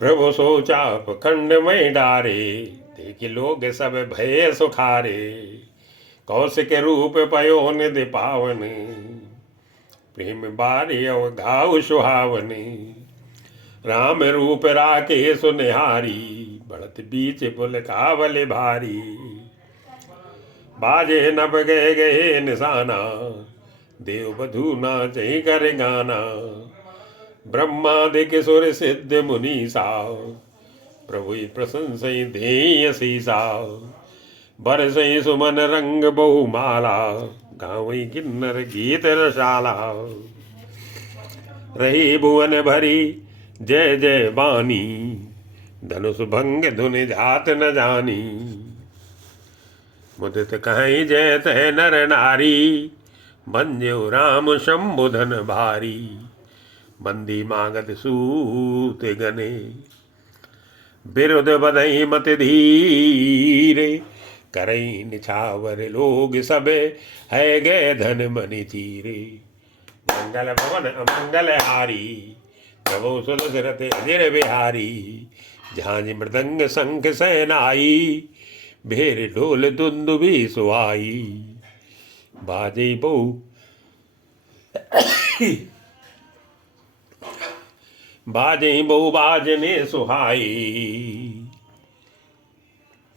प्रभु सोचाप खंड में डारे, देखि लोग सब भय सुखारे। कौशिक रूप पयो निधि पावन, प्रेम बारी अव घाव सुहावनी। राम रूप राके सुनिहारी, बढ़त बीच पुल कावल भारी। बाजे नभ गए गए निशाना, देव बधू नाचै कर गाना। ब्रह्मादिक सुर सिद्ध मुनीसा, प्रभु प्रशंसै देय सीसा। बरसै सुमन रंग बहुमाला, गावै किन्नर गीत रसाला। रही भुवन भरी जय जय बानी, धनुष भंग धुनि जात न जानी। मुदित कहीं जय तय नर नारी, बंजो राम शंभुधन भारी। बंदी मांगत सूत गने, बिरुद बधई मत धीरे। करई निछावर लोग सबे, है गए धन मनि चीरे। मंगल भवन अमंगल हारी, प्रभु सुदशरथ अजिर बिहारी। झांझ मृदंग शंख सेनाई, भेर ढोल दुंदुभी सुहाई। बाजे बहु बाजे बहु बाजने सुहाई।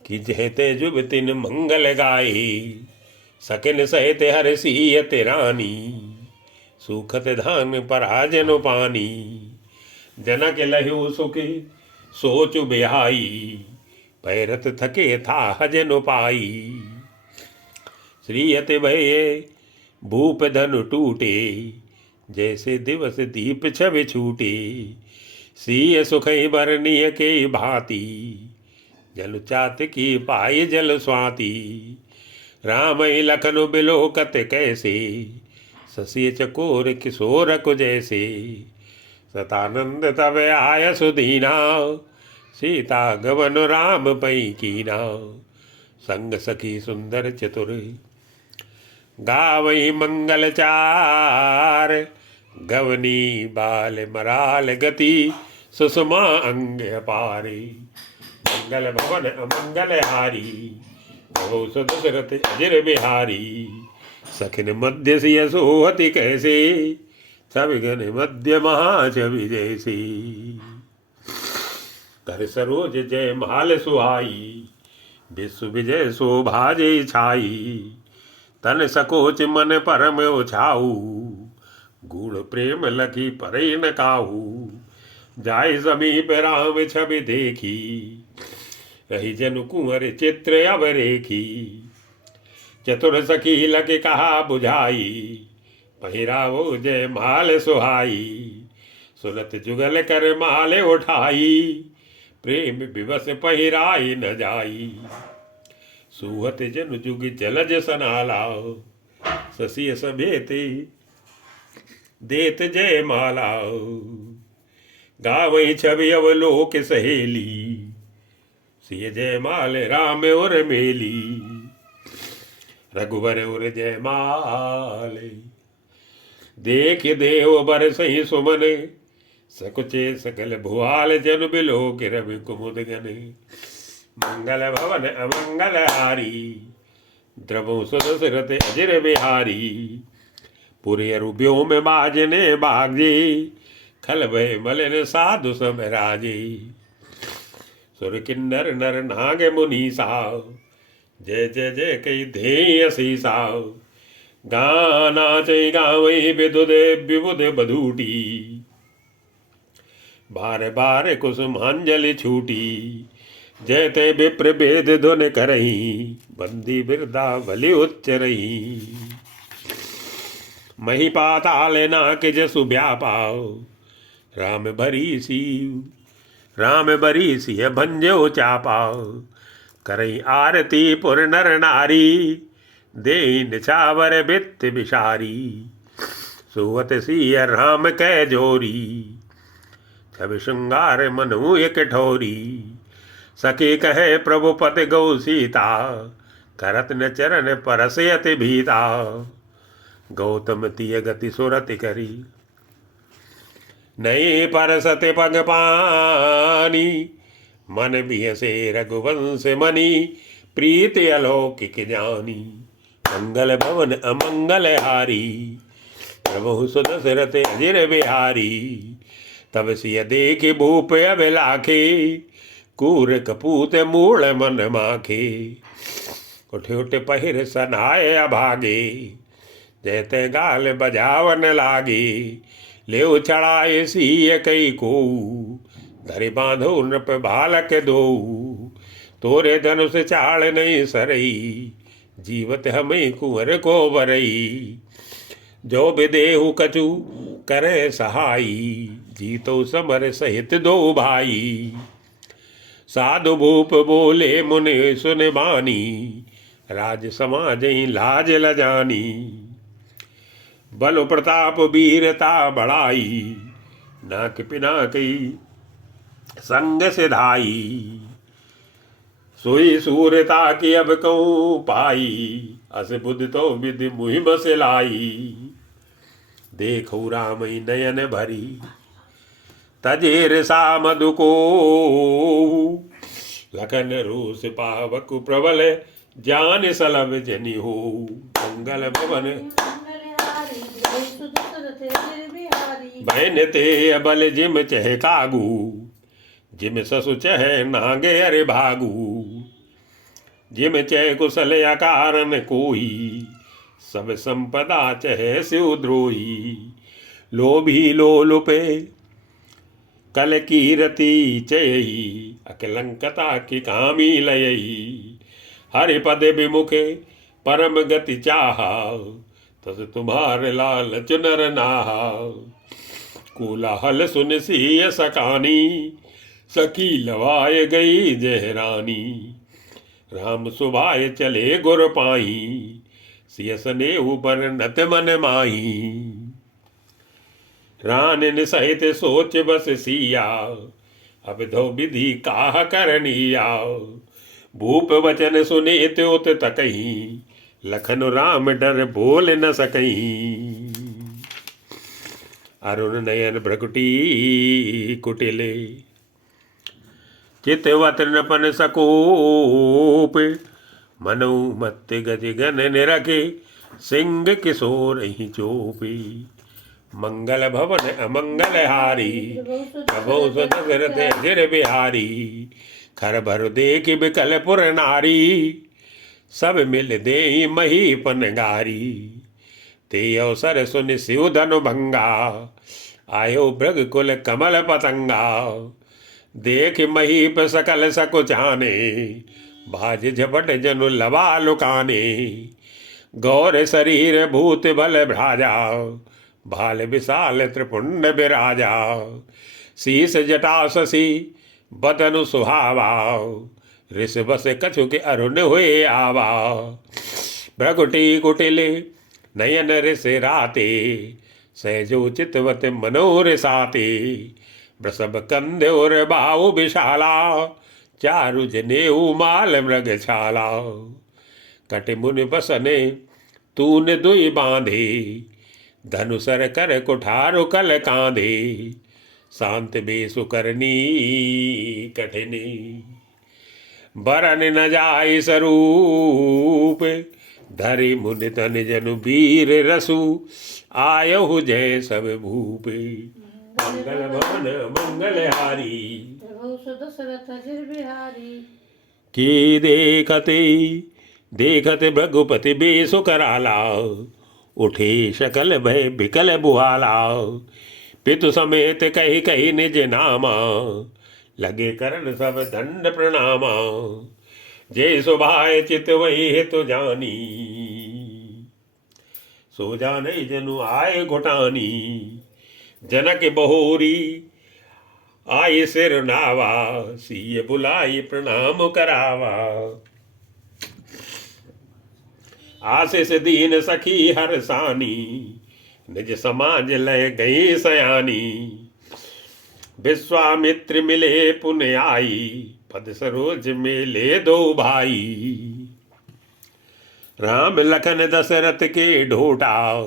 कि जहते जुबतिन मंगल गाई। सकिन सहित हर सियत रानी, सुखत धान पराजन पानी। जनक लहु सुखी सोच बिहाई, पैरत थके था हजन पाई। श्रीयत भये भूप धनु टूटे, जैसे दिवस दीप छवि छूटे। सिय सुखई बरनिय के भांति, जल चात की पाई जल स्वाति। राम लखन बिलोकत कैसे, शशि चकोर किशोर को जैसे। सतानंद तब आय सुदीना, सीता गवन राम पई कीना। संग सखी सुंदर चतुर, गावई मंगल चार। गवनी बाल मराल गति, सुषमा अंग पारी। मंगल भवन अमंगल हारी, प्रभु सुदशरथ अजिर बिहारी। सखिन मध्य सिय सोहति कैसे, सब गण मध्य महाछवि जैसे। कर सरोज जय माल सुहाई, विश्व विजय शोभा जय छाई। तन सकोच मन परम उछाऊ, गूढ़ प्रेम लखी परे न काहू। जाय समीप राम छवि देखी, रही जनु कुंवर चित्र अब रेखी। चतुर सखी लग कहा बुझाई, पहिरावो जय माल सुहाई। सुनत जुगल कर माल उठाई, प्रेम विवश पहिराई न जाई। सुहत जन जुग जलज सनाला, शशि सभेते देत जय माला। गावई छवि अवलोक सहेली, सिय जय माल राम और मेली। रघुबर उर जय माल, देख देव बर सही सुमन। सकुचे सकल भुआल जन बिलो के रवि कुमुद गने। मंगल भवन अमंगल हारी, द्रवो सुदशरथ अजिर बिहारी। पुरे अरुब्यो में बाजने बाजे, खल भय मलिन साधु सब राजे। सुर किन्नर नर नाग मुनीसा, जय जय जय कई धेय सीसा। गाना चै गावई विदुद विबुद बधूटी, बार बार कुसुमांजलि छूटी। जय ते विप्र वेद ध्वन करही, बंदी बिरदा बलि उच्च रही। मही पाताल नाक जसु व्यापाओ, राम भरी सिय भंजो चापाओ। करई आरती पुर नर नारी, देहि निछावर बित्त बिसारी। सुवत सिय राम कै जोरी, छवि श्रृंगार मनु एक ठोरी। सखी कहे प्रभु पति गौ सीता, करत न चरण परसयति भीता। गौतम तिय गति सुरति करी, नहीं पर सत्य पग पानी, मन बिहसे रघुवंश मनी, प्रीत अलौकिक जानी। मंगल भवन अमंगल हारी, प्रभु सुदशरथ अजिर बिहारी। तब सिय देख भूप अभिलाखे, कूर कपूत मूल मन माखे। उठ उठ पहिर सनाय अभागे, जयते गाल बजावन लागे। ले चढ़ाए सिय कई को, धरि बांधो नृप बालक दो। तोरे धनुष चाल नहीं सरई, जीवत हमें कुंवर को बरई। जो विदेहु कछु करे सहाई, जीतो समर सहित दो भाई। साधु भूप बोले मुनि सुन बानी, राज समाज लाज लजानी। बल प्रताप वीरता बढ़ाई, नाक पिनाकई संग सिधाई। सोई सूरता की अब कहूँ पाई, अस बुद्ध तो विधि मुहि बस लाई। देखो राम नयन भरी, तजेर सा मधु को। लखन रोष पावक प्रबल, जान सलभ जनि हो। मंगल भवन बहन ते अबल जिम चह कागू, जिम ससु चह नागे अरे भागू। जिम चह कुशल अकारन कोई, सब संपदा चह शिवद्रोही। लोभी लोलुपे कल कीरति चयई, अकलंकता की कामी लयई। हरिपद विमुखे परम गति चाहा, तस तुम्हार लाल चुनर नाहा। कोलाहल सुन सिय सकानी, सखी लवाय गई जहरानी। राम सुभाय चले गुर पाई, सिय स्नेहु पर नत मन माही। रान सहित सोच बस सिया, अब धो विधि काह करनिया। भूप वचन सुने त्योत तकही, लखन राम डर बोल न सकही। अरुण नयन भ्रकुटी कुटिले, चितवत नपन सकोप। मनु मत गज गन निरखे, सिंह किशोर ही चोपी। मंगल भवन अमंगल हारी, प्रभु सुदशरथ अजिर बिहारी। खर भर देख बिकल पुर नारी, सब मिल दे मही पनगारी। ते अवसर सुन शिव धनु भंगा, आयो भृग कुल कमल पतंगा। देख महीप सकल सकुचाने, भाज झपट जनु लवा लुकाने। गौर शरीर भूत बल भ्राजा, भाल विशाल त्रिपुंड विराजा। शीस जटा शशि बदनु सुहावा, ऋष बस कछु के अरुण हुए आवा। भ्रकुटी कुटिले नयन ऋष राते, सहजो चितवत मनोर साते। वृषभ कंध और बाहु विशाला, चारु जनेऊ माल मृग छाला। कट मुनि बसने तूने दुई बांधे, धनुसर कर कुठारु कल कांधे। शांत बेसु करनी कठिनी, बरन न जाय स्वरूप। धरि मुनि तन जनु वीर रसु, आयहु जय सब भूपे। मंगल भवन मंगल हारी, की देखते देखते भृगुपति बेसु कराला। उठे शकल भय बिकल बुहाला, पितु समेत कही कही निज नामा। लगे करण सब दंड प्रणामा, जय सुभाय चित वही हितु जानी। सो जाने जनु आए घुटानी, जनक बहोरी आए सिर नावा। सिय बुलाई प्रणाम करावा, आशीष दीन सखी हर सानी। निज समाज लय गई सयानी, विश्वामित्र मिले पुण्य आई। पद सरोज मेले दो भाई, राम लखन दशरथ के ढोटा।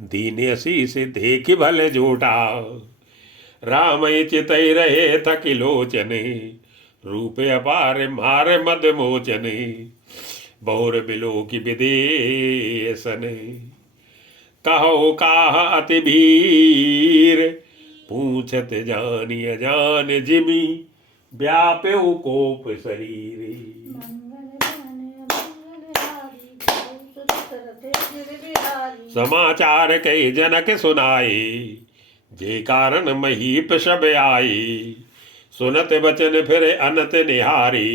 दीन आशीष देख भल जोटा, राम चितई रहे थकी लोचने, रूप अपार मार मद मोचने, बहुर बिलो की विदेशने, कहो काह अति भीर, पूछत जानिय जान जिमी, व्याप्यो कोप शरीरे। समाचार कई जनक सुनाए, जे कारण महीप सब आए, सुनत बचन फिर अनत निहारे,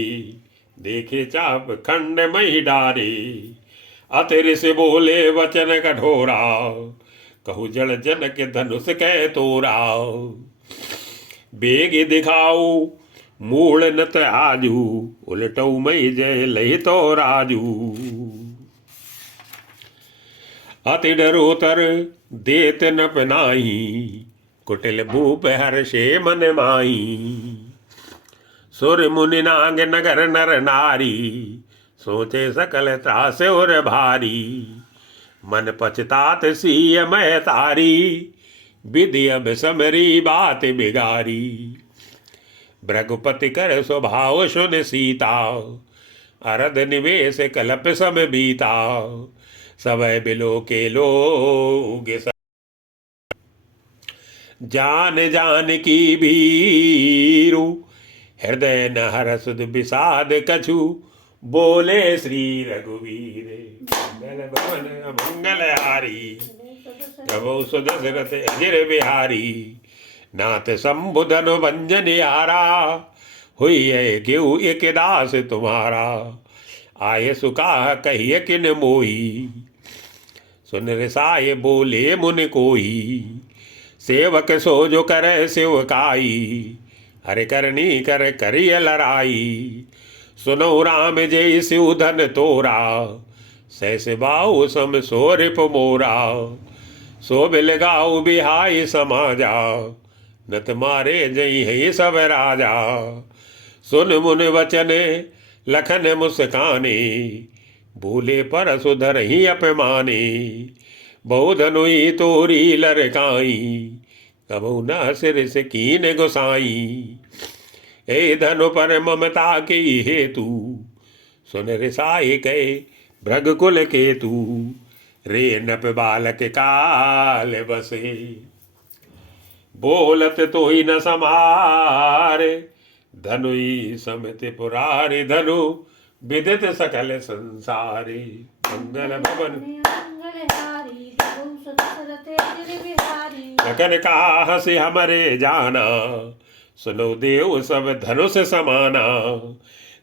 देखे चाप खंड मही डारे, अतिर से बोले वचन कठोरा, कहु जड़ जनक धनुष कै तोरा, बेग दिखाओ मूल नत आजू, उलटऊ मई जय लही तो राजू, अति डरोतर देत न पनाही, कुटिल भूप हर्षे मन माही, सुर मुनि नाग नगर नर नारी, सोचे सकल त्रास और भारी, मन पछतात सिय मह तारी, विधि अब समरी बात बिगारी, भृगुपति कर स्वभाव सुन सीता, अरद निवेश कलप सम बीता, सवै बिलो के लोग जान जान की भीरु, हृदय न हर सुध विषाद कछु, बोले श्री रघुवीर, मंगल भवन मंगल हारी, प्रभु सुदशरथ अजिर बिहारी, नाथ शंभुधन भंजन यारा, हुई है गेहूँ एक दास तुम्हारा, आये सुकाह कहिए किन मोही, सुन रिसाए बोले मुन कोई, सेवक सो जो करे सेवकाई, हरि करनी कर करिय लड़ाई, सुनो राम जय शिव धन तोरा, सहस बाऊ सम सोरिप मोरा, सो बिल गाऊ बिहाई समाजा, नत मारे जई है सब राजा, सुन मुन वचन लखन मुस्काने, भूले पर सुधर ही अपमाने, बहुधनुई तोरी लरकाई, कबू न सिर से कीन गुसाई, ए धनु पर ममता की हेतु, सुन रिसाए कहे भृगकुल केतु, रे नप बालक काल बसे, बोलत तो ही न समारे, धनुई समिति पुरारी, धनु विदित सकल संसारी, मंगल भवन लगन का से हमरे जाना, सुनो देव सब धनुष समाना,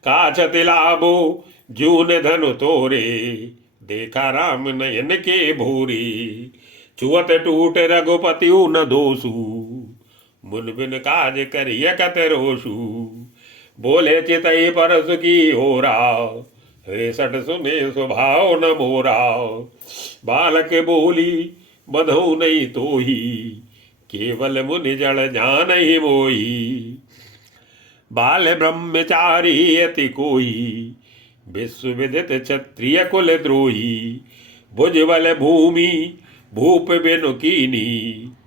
काछ दिलाबो जून धनु तोरे, देखा राम नयन के भूरी, चुअत टूट रघुपति न दोषु, मुन बिन काज करिय कत रोषु, बोले चितई परसु की होरा, रे सट सुने स्वभाव न मोरा, बालक बोली बधो नहीं तोही, केवल मुनि जड़ जान ही मोही, बाल ब्रह्मचारी अति कोई, विश्व विदित क्षत्रिय कुल द्रोही, भुजबल भूमि भूप बेनु कीनी,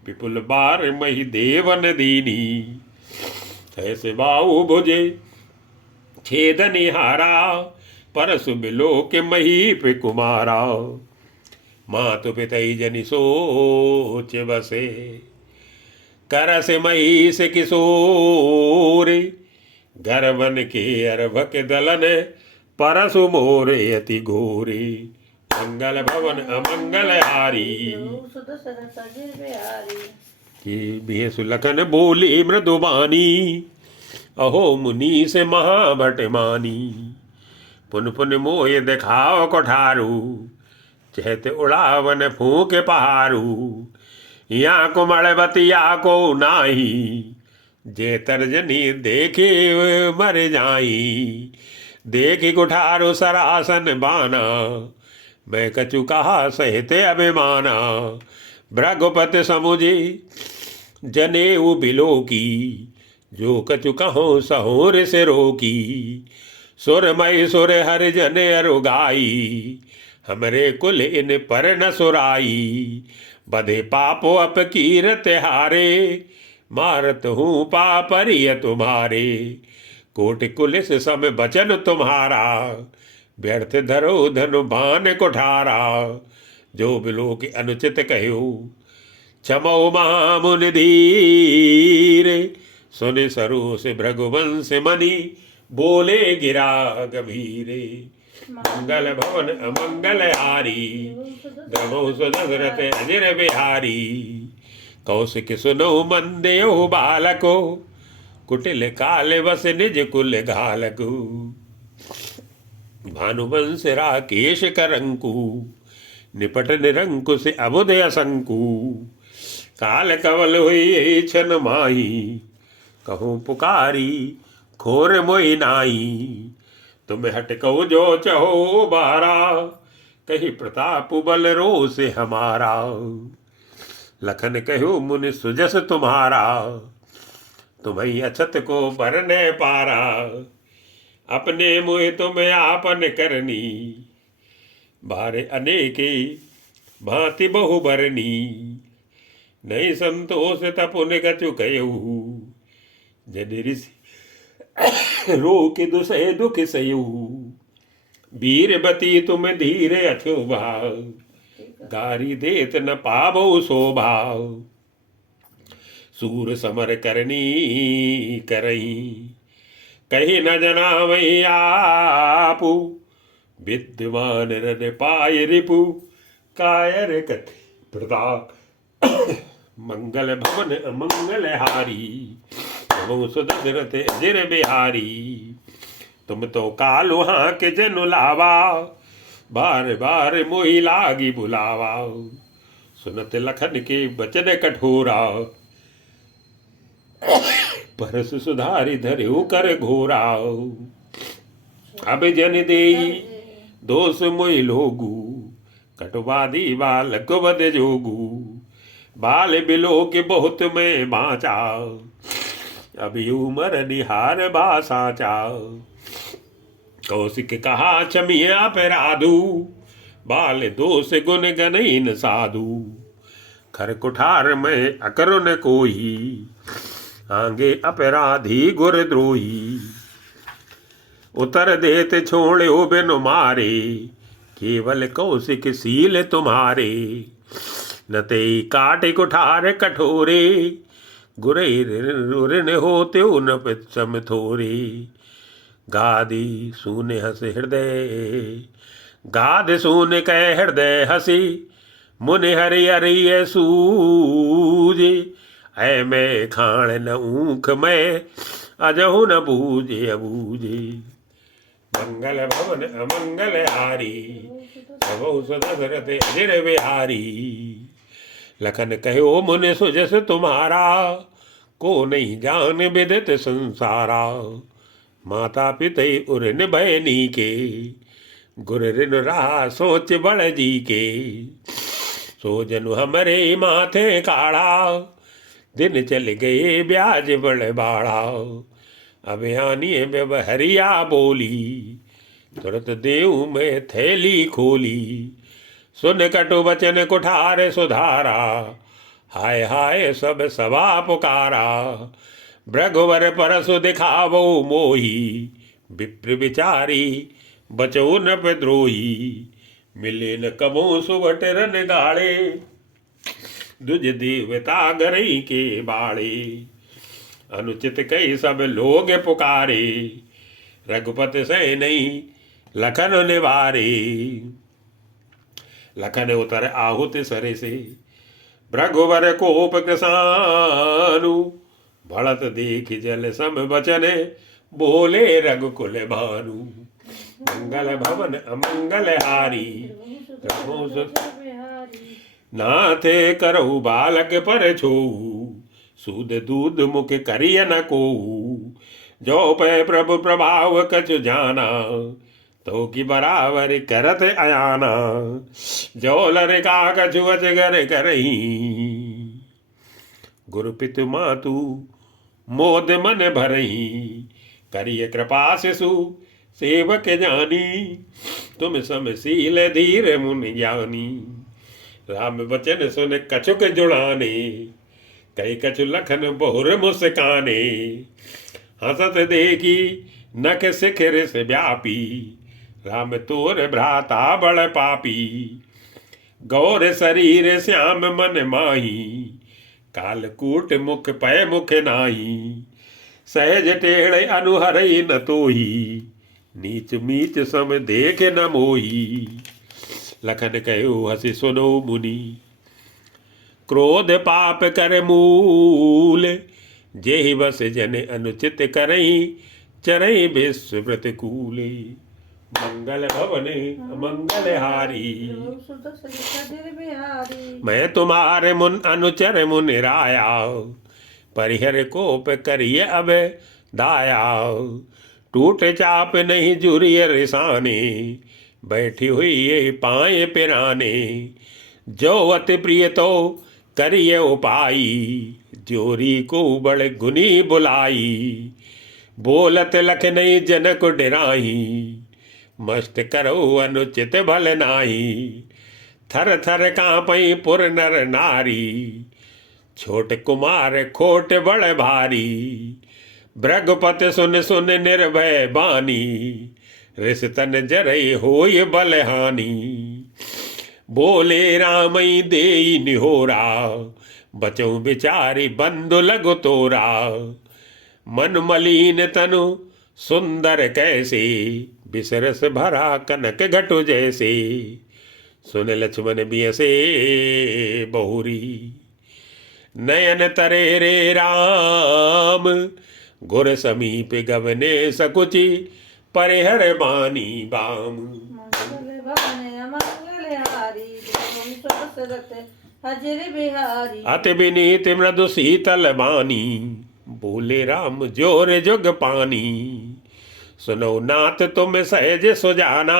विपुल बार मही देवन दीनी, ऐसे बाहु भुजे छेद निहारा, परसु बिलो के मही पे कुमारा, मातु पितई जनि सोच बसे, करस मही से किशोरे, गर्वन के अरभक दलन, परसु मोरे अति घोरे, मंगल भवन अमंगल हारी, ये सुलखन बोली मृदुबानी, अहो मुनि से महाभट मानी, पुन पुन मोय दिखाओ कोठारू, चहत उड़ावन फूक पहारू, या को मड़बतिया को नाही, जे तर्जनी देखे मर जाई, देखी कुठारू सरासन बाना, मैं कछु कहा सहते अभिमाना, भृगुपति समुझे जनेऊ बिलो की, जो कछु कहो सहोर से रोकी, सुरमय सुर हर जने अरुगाई, हमरे कुल इन पर न सुराई, बधे पापो अप कीरत हारे, मारत हूँ पापरिय तुम्हारे, कोटि कुलिस सम बचन तुम्हारा, व्यर्थ धरो धनु बान कुठारा, जो बिलो के अनुचित कहो, क्षमो महामुनि धीर, सुन सरोस भृगुवंश मणि, बोले गिरा गंभीरे, मंगल भवन अमंगल हारी, द्रमो सुदशरथ अजिर बिहारी, कौशिक सुनो मंदेयो बालको, कुटिल काल बस निज कुल घालकु, भानुवंश राकेश करंकु, निपट निरंकुश अबुध असंकु, काल कवल हुई छन माही, कहूँ पुकारी खोर मोहि नाई, तुम हटको जो चहो बारा, कही प्रताप बल रो से हमारा, लखन कहो मुनि सुजस तुम्हारा, तुम्हें अछत को भरने पारा, अपने मुँह तुम्हें आपन करनी, भारे अनेके भांति बहु भरनी, नहीं संतोष तपुन कछु कयऊ, जन ऋषि रोक दुसह दुख सयू, वीरवती तुम धीरे अथो भाव, गारी देत न पावो शोभा, सूर समर करनी करही, कही न जनावई आपू, विद्यमान रन पाय रिपु, कायर कथि प्रताप, मंगल भवन अमंगल हारी, नमो सुदशरथ अजिर बिहारी, तुम तो कालु हाँ के जनु लावा, बार बार मोहि लागी बुलावा, सुनत लखन के बचन कठोरा, परस सुधारि धर्यु कर घोरा, अब जन देई दोष मोहि लोगु, कटवादी बालक वध जोगु, बाल बिलो के बहुत में बाँचा, अभी उमर निहार बासाचा, कौशिक कहा क्षमिय अपराधु, बाल दोष गुण गनहीन साधु, खर कुठार में अकरुन कोई, आगे अपराधी गुर द्रोही, उतर देत छोड़ो बिनु मारे, केवल कौशिक सील तुम्हारे, न ते काटे कुठार कठोरे, गुरे ऋण होते न पिछम थोरे, गादी सूने हस हृदय, गाद सून कह हृदय हसी, मुनि हरि हरि सूजे, ऐ मैं खाण न ऊख मैं, अजहु न बूझे अबूझे, मंगल भवन अमंगल हारी, नमो सुदशरथ अजिर बिहारी, लखन कहो मुनि सुजस तुम्हारा, को नहीं जान विदित संसारा, माता पिते उरिन भयनी के, गुर ऋण रहा सोच बड़ जी के, सो जनु हमरे माथे काढ़ा, दिन चल गए ब्याज बड़ बाढ़ा, अभियानी व्यवहरिया बोली, तुरंत देऊ में थैली खोली, सुन कटु वचन कुठार सुधारा, हाय हाय सब सभा पुकारा, भृगुवर परसु दिखावो मोही, विप्र विचारी बचो न द्रोही, मिले न कबो सुवट रन गाड़े, दुज देवता गरई के बाड़े, अनुचित कई सब लोग पुकारे, रघुपति से नहीं लखन निवारे, लखन उतर आहुति सरे से, भृगुवर कोप कृसानु, भड़त देख जल सम बचने, बोले रघुकुल भानु, मंगल भवन अमंगल हारी, नाथे करहु बालक पर छोऊ, सूद दूध मुख करिय न कोऊ, जो पे प्रभु प्रभाव कछु जाना, तो की बराबर करत अयाना, जो लड़का कछु अजगर करही, गुरु पितु मातु मोद मन भरही, करिय कृपा शिशु सेवक जानी, तुम समशील धीर मुनि ज्ञानी, राम वचन सुन कछुक जुड़ाने, कई कछु लखन बहुर मुस्काने, हंसत देखी नख शिखर से व्यापी, राम तोर भ्राता बड़ पापी। गौर शरीर श्याम मन माही, कालकूट मुख पय मुख नाही। सहज टेढ़ अनुहरई न तोही, नीच मीच सम देख न मोही। लखन कहो हसि सुनो मुनि, क्रोध पाप कर मूल। जेहि बस जन अनुचित करई, चरई विश्व प्रतिकूल। मंगल भवन मंगल हारी, मैं तुम्हारे मुन अनुचर मुन राया। परिहर कोप करिय अब दाया, टूट चाप नहीं जुरिय रिसाने। बैठी हुई ये पाए पिराने, जो अति प्रिय तो करिय उपाई। जोरी को बड़ गुनी बुलाई, बोलत लख नहीं जनक डिराही। मस्त करो अनुचित भल नाही, थर थर कांपई पुर नर नारी। छोट कुमार खोट बड़ भारी, भृगपत सुन सुन निर्भय बानी। रिसतन जरई होय बलहानी, बोले रामई देई निहोरा। बचो बिचारी बंधु लघु तोरा, मन मलिन तनु सुंदर कैसे। बिसरस भरा कनक घटु जैसे, सुन लक्ष्मण बियसे बहुरी। नयन तरे रे राम, गुर समीप गवने सकुचि। परिहर बानी बाम, अति विनीत मृदु शीतल बानी। बोले राम जोर जुग पानी, सुनो नाथ तुम सहज सुजाना।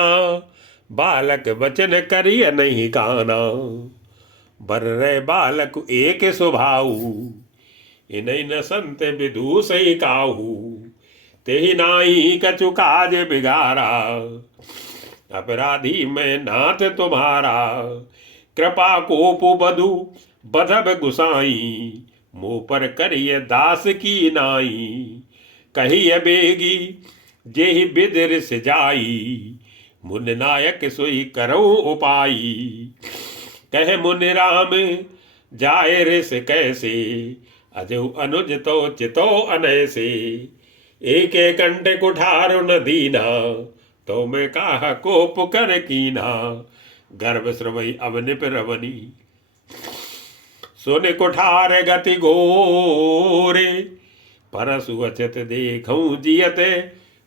बालक वचन करिय नहीं काना, बर रे बालक एक स्वभाव। इनई न संत विदु सही काहू, तेहि नाई कछु काज बिगारा। अपराधी मैं नाथ तुम्हारा, कृपा कोपु बधु बधब गुसाई। मुँह पर करिय दास की नाई, कहिय बेगी जेहि बिदिर से जाई। मुन नायक सोई करो उपाई, कहे मुनि राम जाए रिस कैसे। अजो अनुज तो चितो अनैसे, एक एक कंटे कुठार न दीना। तो मैं काह कोप कर कीना, गर्भ श्रवई अवनिप रवनी। सुन कुठार गति गोरे, परसु अचत देखऊं जियते।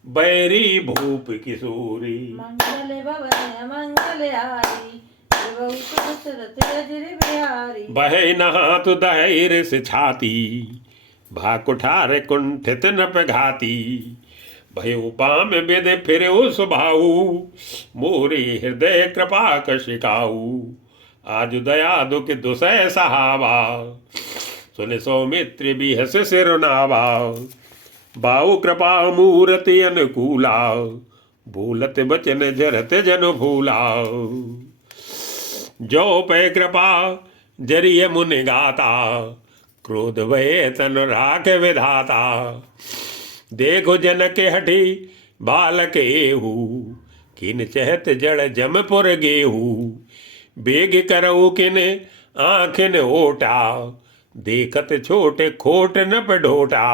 बैरी भूप किशोरी, मंगल भवन मंगल हारी। बहे नहात दहिर से छाती, भा कुठार कुंठित न घाती। भयो पाम विद फिर सुभाऊ, मोरे हृदय कृपा कशिकाऊ। आज दया दुख दुसह सहावा, सुन सौमित्र बिहस सिरुनावा। बाऊ कृपा मूर्ति अनुकूला, भूलत बचन जरत जन भूला। जो पै कृपा जरिय मुनि गाता, क्रोध भय तन राख विधाता। देखो जनक हठी बालक एहू, किन चहत जड़ जमपुर गेहू। बेग करऊ किन आँखिन ओटा, देखत छोटे खोट न पढ़ोटा।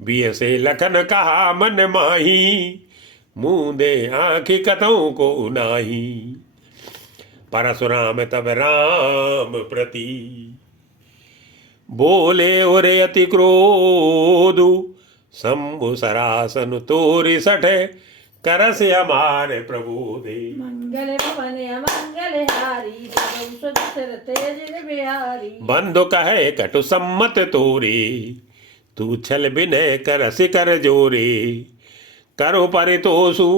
बियसे लखन कहा मन माही, मुँह दे आँखि कतऊ को नाही। परशुराम तब राम प्रति, बोले ओरे अति क्रोधु। शंभु सरासन तोरि सठे, करस हमारे प्रभु दे। मंगल भवन मंगल हारी, बिहारी। बंधु कहे कटु सम्मत तोरे, तू छल बिनय करस कर जोरे। करो परितोषु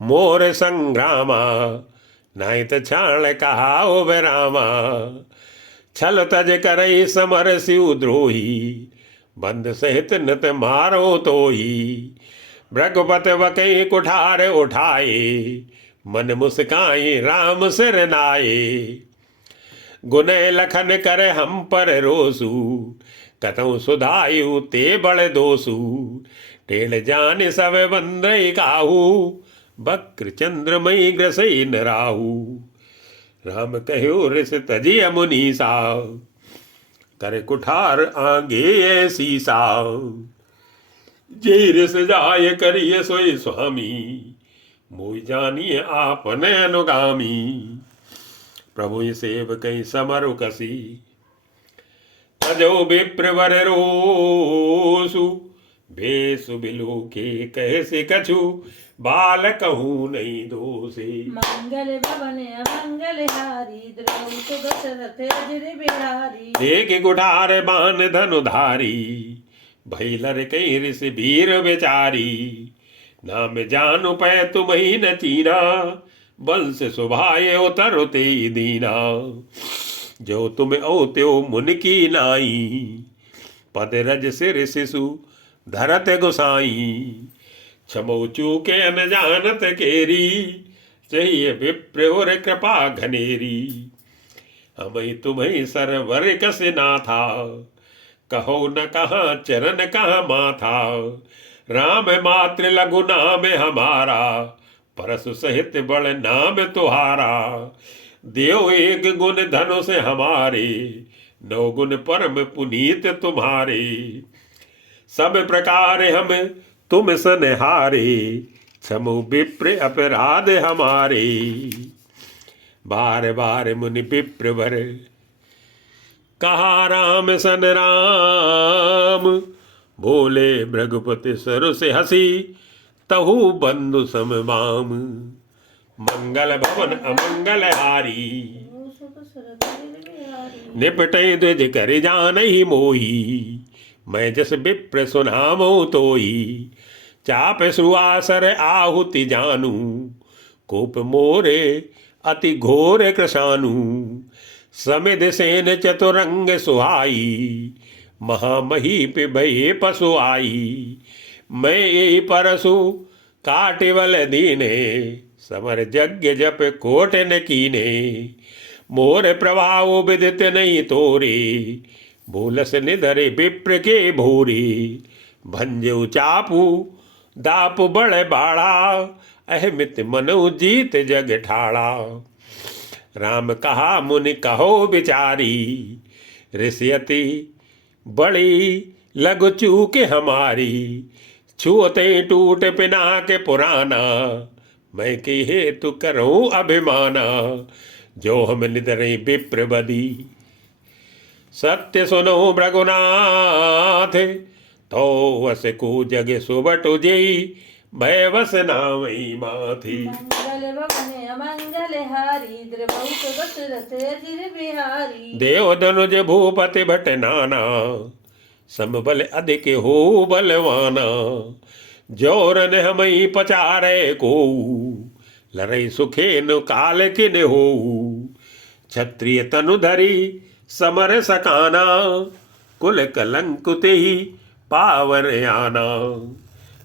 मोर संग्रामा, नहीं तो छाण कहा ओ रामा। छल तज करई समर शिव द्रोही, बंद सहित नत मारो तोही। भृगपत वकई कुठार उठाए, मन मुस्काई राम सिर नाये। गुने लखन करे हम पर रोसू कतऊ सुधायु ते बड़ दोसू टेढ़ जान सब बंदई काहू बक्र चंद्रमयी ग्रसई न राहू राम कहो ऋष तजिय मुनीसा कर कुठार आगे ऐसी सा जय ऋष जाय करिय सोई स्वामी मोई जानिए आपने अनुगामी प्रभु सेवक समरु कसी तजो विप्रवर रोसु बेसु बिलो के कैसे कछु बाल कहूँ नहीं दोषे मंगल भवन अमंगल हारी द्रौपदी दशरथ अजर बिहारी देख गुठार बान धनुधारी भैलर कई ऋष वीर बेचारी नाम जानु पै तुम ही न चीना वंश सुभाए उतर ते दीना जो तुम ओ त्यो मुन की नाई पद रज सिर शिशु धरत गुसाई क्षमो चूके अनजानत केरी चाहिए विप्र और कृपा घनेरी हमें तुम्हें सरवर कस ना था कहो न कहाँ चरण कहाँ माथा राम मात्र लघु नाम हमारा परसु सहित बड़ नाम तुहारा देव एक गुण धनु से हमारे 9 गुण परम पुनीत तुम्हारे सब प्रकार हम तुम सनहारे क्षमु विप्र अपराध हमारे बार बार मुनि विप्र वर कहा राम सन राम बोले भृगुपति सरु से हसी तहु बंधु समबाम मंगल भवन अमंगल हारी निपटे द्विज कर जान ही मोही मैं जस विप्र सुनामो तोही चाप सुआसर आहुति जानू कोप मोरे अति घोर कृशानु समिध सेन चतुरंग सुहाई महामहीप भये पशु आई मैं यही परसु काटिवल दीने समर यज्ञ जप कोट न कीने मोर प्रभाव विदित नहीं तोरे भूलस निधरे विप्र के भोरे भंजो चापू दाप बड़ बाड़ा अहमित मनु जीत जग ठाड़ा राम कहा मुनि कहो बिचारी ऋषयति बड़ी लघु चूक हमारी छुअते टूट पिना के पुराना मैं की हेतु करूं अभिमाना जो हम निधरे विप्र बदी सत्य सुनो भृगुनाथ तो वस को जग सुबटु जई भय वस नामई माथी मंगल भवन अमंगल हारी द्रौपदी दशरथ अजर बिहारी देव धनुज भूपति भट नाना समबल अधिक हो बलवाना जोरन हमई पचारे को लड़ई सुखेन काल किन हो क्षत्रिय तनु धरी समर सकाना कुल कलंक ते ही पावन आना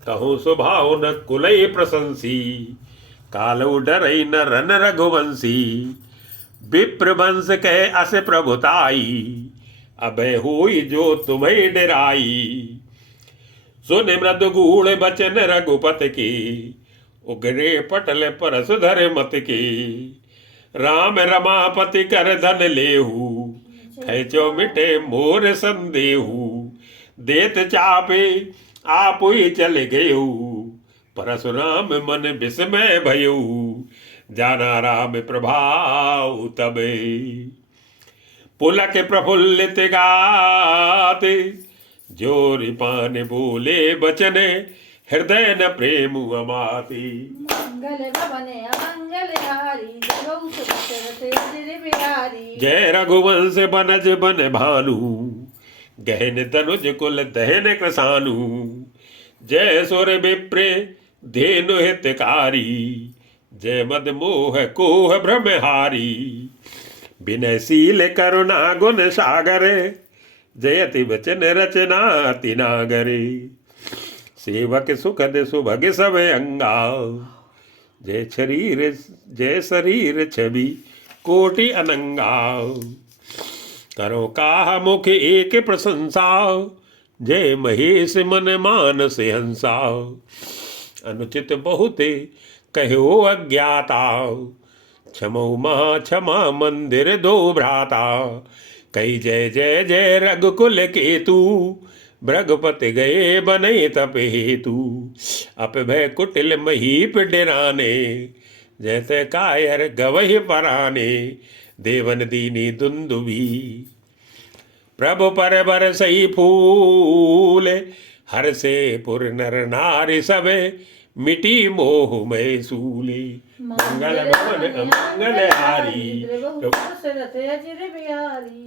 कहूँ स्वभाव न कुलय प्रशंसी कालो डरई न रन रघुवंशी विप्र वंश कह अस प्रभुताई अभय हुई जो तुम्हें डराई सुन मृदु गूढ़ बचन रघुपत की उगरे पटल परसुधर मत की राम रमापति कर धन लेहू खेचो मिटे मोर संदेहू देत चापे आप ही चल गयू परशुराम मन विस्मय भयू जाना राम प्रभाव तबे पुलक प्रफुल्लित गाते जोरि पान बोले बचने हृदय न प्रेम अमाती मंगल भवन अमंगल हारी द्रौपदी दशरथ अजर बिहारी जय रघुवंश बनज बन भानु गहन तनुज कुल दहन कृसानु जय सुर विप्र धेनु हितकारी जय मद मोह कोह भ्रमहारी विनयशील करुणा गुण सागर जयति वचन रचना तिनागरे सेवक सुखद सुभग सब अंगा जय शरीर छवि कोटि अनंगा करो काह मुख एक प्रशंसा जय महेश मन मानस हंसा अनुचित बहुत कहो अज्ञाता क्षमो महा क्षमा मंदिर दो भ्राता कई जय जय जय रघुकुल केतु भृगपति गए बने तप हेतु अप भय कुटिल महीप डिराने जैसे कायर गवहि पराने देवन दीनी दुंदुभी प्रभु पर बर सही फूल हर से पुर नर नारी सबे मिटी मोह में सूले मंगल भवन अमंगल हारी बहुत दशरथ अजिर बिहारी।